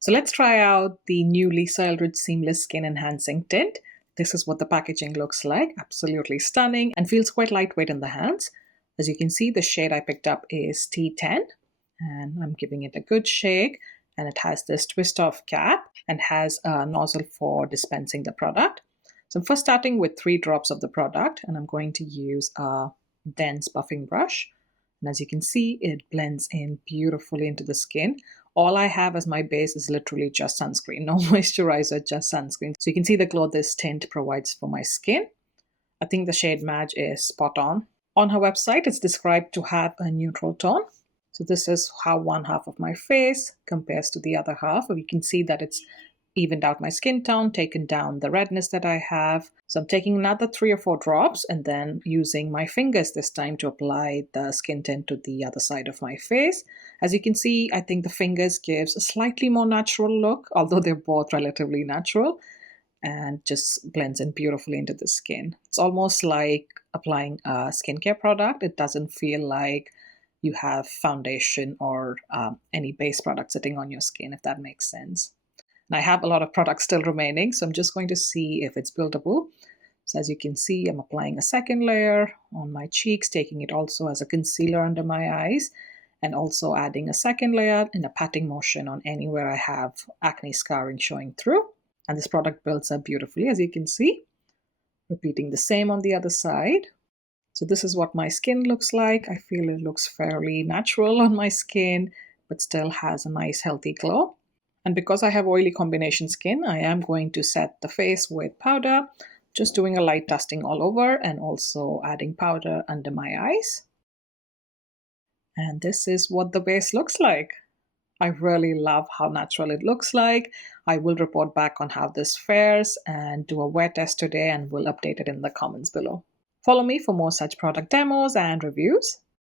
So let's try out the new Eldridge Seamless Skin Enhancing Tint. This is what the packaging looks like. Absolutely stunning and feels quite lightweight in the hands. As you can see, the shade I picked up is T10 and I'm giving it a good shake. And it has this twist-off cap and has a nozzle for dispensing the product. So I'm first starting with 3 drops of the product and I'm going to use a dense buffing brush. And as you can see, it blends in beautifully into the skin. All I have as my base is literally just sunscreen, no moisturizer, just sunscreen. So you can see the glow this tint provides for my skin. I think the shade match is spot on. On her website, it's described to have a neutral tone. So this is how one half of my face compares to the other half. You can see that it's evened out my skin tone, taken down the redness that I have. So I'm taking another 3 or 4 drops and then using my fingers this time to apply the skin tint to the other side of my face. As you can see, I think the fingers gives a slightly more natural look, although they're both relatively natural, and just blends in beautifully into the skin. It's almost like applying a skincare product. It doesn't feel like you have foundation or any base product sitting on your skin, if that makes sense. And I have a lot of products still remaining, so I'm just going to see if it's buildable. So as you can see, I'm applying a second layer on my cheeks, taking it also as a concealer under my eyes, and also adding a second layer in a patting motion on anywhere I have acne scarring showing through. And this product builds up beautifully, as you can see. Repeating the same on the other side. So this is what my skin looks like. I feel it looks fairly natural on my skin, but still has a nice healthy glow. And because I have oily combination skin, I am going to set the face with powder, just doing a light dusting all over and also adding powder under my eyes. And this is what the base looks like. I really love how natural it looks like. I will report back on how this fares and do a wear test today and will update it in the comments below. Follow me for more such product demos and reviews.